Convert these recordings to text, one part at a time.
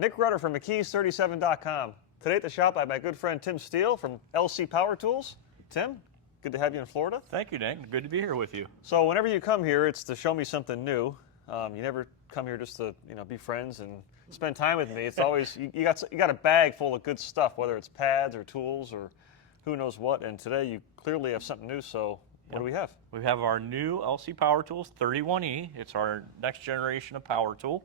Nick Rudder from McKees37.com. Today at the shop, I have my good friend Tim Steele from LC Power Tools. Tim, good to have you in Florida. Thank you, Nick. Good to be here with you. So whenever you come here, it's to show me something new. You never come here just to be friends and spend time with me. It's always you got a bag full of good stuff, whether it's pads or tools or who knows what. And today you clearly have something new. So what do we have? We have our new LC Power Tools 31E. It's our next generation of power tool.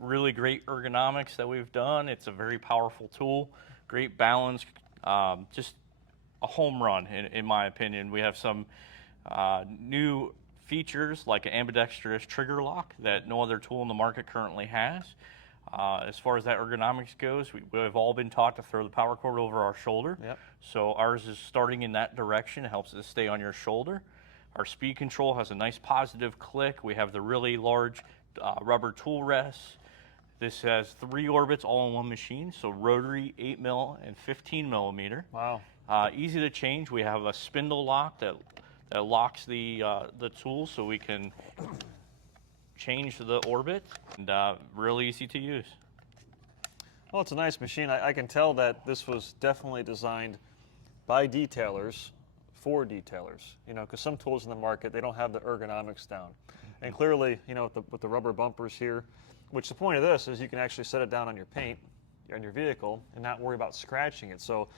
Really great ergonomics that we've done. It's a very powerful tool, great balance, just a home run in my opinion. We have some new features like an ambidextrous trigger lock that no other tool in the market currently has. As far as that ergonomics goes, we've all been taught to throw the power cord over our shoulder. Yep. So ours is starting in that direction. It helps it stay on your shoulder. Our speed control has a nice positive click. We have the really large rubber tool rests. This has 3 orbits all in one machine, so rotary, 8 mil, and 15 millimeter. Wow. Easy to change. We have a spindle lock that locks the tool so we can change the orbit, and really easy to use. Well, it's a nice machine. I can tell that this was definitely designed by detailers for detailers, because some tools in the market, they don't have the ergonomics down. And clearly, with the rubber bumpers here, which the point of this is you can actually set it down on your paint, on your vehicle, and not worry about scratching it. So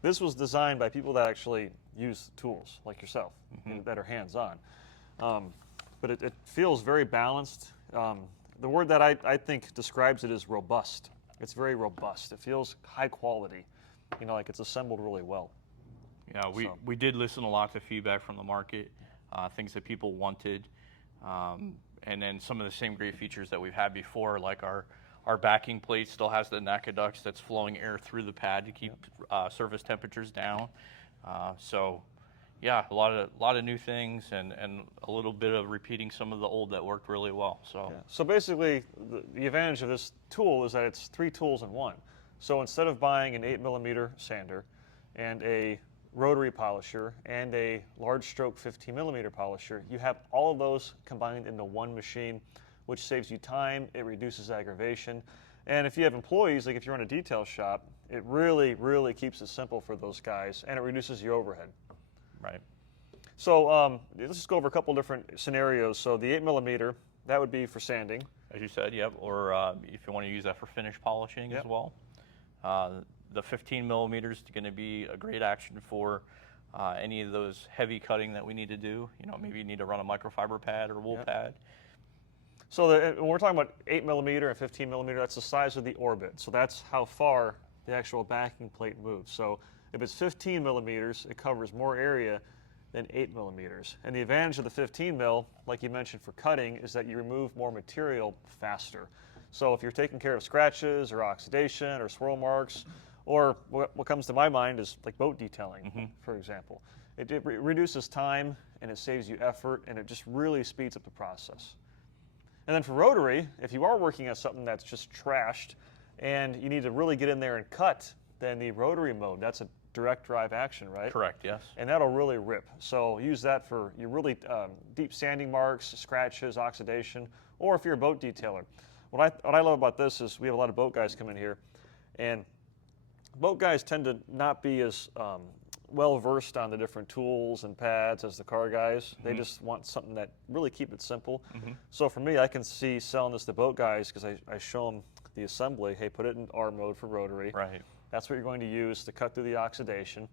this was designed by people that actually use tools, like yourself, that are hands-on. But it feels very balanced. The word that I think describes it is robust. It's very robust. It feels high quality, like it's assembled really well. Yeah, we did listen a lot to feedback from the market, things that people wanted. And then some of the same great features that we've had before, like our backing plate still has the aqueducts that's flowing air through the pad to keep surface temperatures down. So yeah, a lot of new things and a little bit of repeating some of the old that worked really well. So yeah. So basically, the advantage of this tool is that it's 3 tools in one. So instead of buying an 8 millimeter sander and a rotary polisher and a large stroke 15 millimeter polisher, you have all of those combined into one machine, which saves you time, it reduces aggravation. And if you have employees, like if you're in a detail shop, it really, really keeps it simple for those guys, and it reduces your overhead. right. So let's just go over a couple different scenarios. So the 8 millimeter, that would be for sanding. As you said, yep. Or if you want to use that for finish polishing as well. The 15 millimeters is going to be a great action for any of those heavy cutting that we need to do. Maybe you need to run a microfiber pad or wool pad. So when we're talking about 8 millimeter and 15 millimeter, that's the size of the orbit. So that's how far the actual backing plate moves. So if it's 15 millimeters, it covers more area than 8 millimeters. And the advantage of the 15 mil, like you mentioned for cutting, is that you remove more material faster. So if you're taking care of scratches or oxidation or swirl marks, or what comes to my mind is like boat detailing, for example. It reduces time and it saves you effort, and it just really speeds up the process. And then for rotary, if you are working on something that's just trashed and you need to really get in there and cut, then the rotary mode, that's a direct drive action, right? Correct, yes. And that'll really rip. So use that for your really deep sanding marks, scratches, oxidation, or if you're a boat detailer. What I love about this is we have a lot of boat guys come in here, and boat guys tend to not be as well versed on the different tools and pads as the car guys. They just want something that really keep it simple. So for me, I can see selling this to boat guys because I show them the assembly. Hey, put it in R mode for rotary. Right. That's what you're going to use to cut through the oxidation.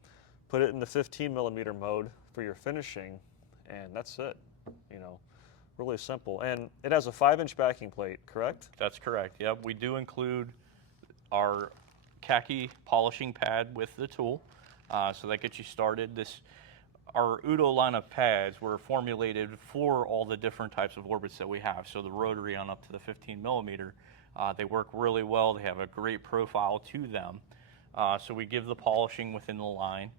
Put it in the 15 millimeter mode for your finishing, and that's it. Really simple. And it has a 5-inch backing plate, correct? That's correct, yep. We do include our khaki polishing pad with the tool, so that gets you started. Our UDO line of pads were formulated for all the different types of orbits that we have. So the rotary on up to the 15 millimeter, they work really well. They have a great profile to them. So we give the polishing within the line.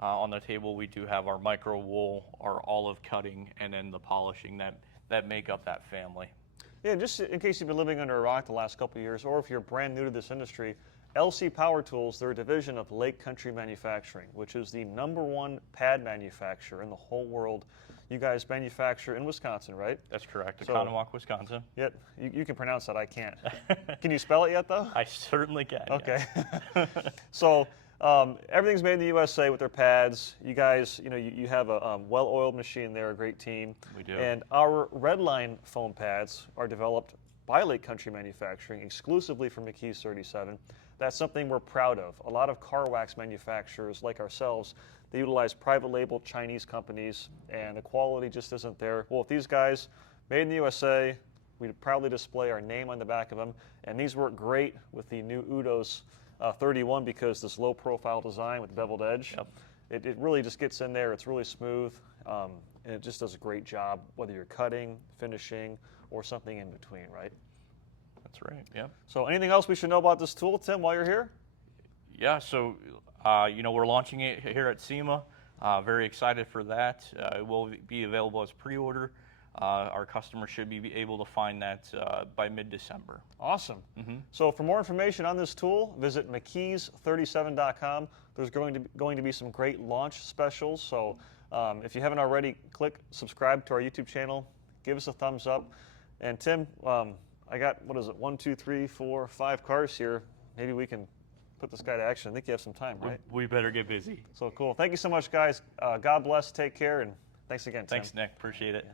On the table, we do have our micro wool, our olive cutting, and then the polishing that make up that family. Yeah, just in case you've been living under a rock the last couple of years, or if you're brand new to this industry, LC Power Tools, they're a division of Lake Country Manufacturing, which is the #1 pad manufacturer in the whole world. you guys manufacture in Wisconsin, right? That's correct, So- Oconomowoc, Wisconsin. Yet you can pronounce that. I can't. Can you spell it yet, though? I certainly can. Okay. yes. So everything's made in the USA with their pads. You guys, you have a well-oiled machine there, a great team. We do. And our Redline foam pads are developed by Lake Country Manufacturing exclusively for McKees 37. That's something we're proud of. A lot of car wax manufacturers like ourselves, they utilize private label Chinese companies, and the quality just isn't there. Well, with these guys, made in the USA, we proudly display our name on the back of them, and these work great with the new UDOS 31 because this low profile design with beveled edge, Yep. it really just gets in there. It's really smooth, and it just does a great job, whether you're cutting, finishing, or something in between, right? That's right, yeah. So anything else we should know about this tool, Tim, while you're here? Yeah, so, we're launching it here at SEMA. Very excited for that. It will be available as pre-order. Our customers should be able to find that by mid-December. Awesome. So for more information on this tool, visit mckees37.com. There's going to be some great launch specials. So if you haven't already, click subscribe to our YouTube channel. Give us a thumbs up. And Tim, I got, 1, 2, 3, 4, 5 cars here. Maybe we can put this guy to action. I think you have some time, right? We better get busy. So cool. Thank you so much, guys. God bless. Take care. And thanks again, Tim. Thanks, Nick. Appreciate it.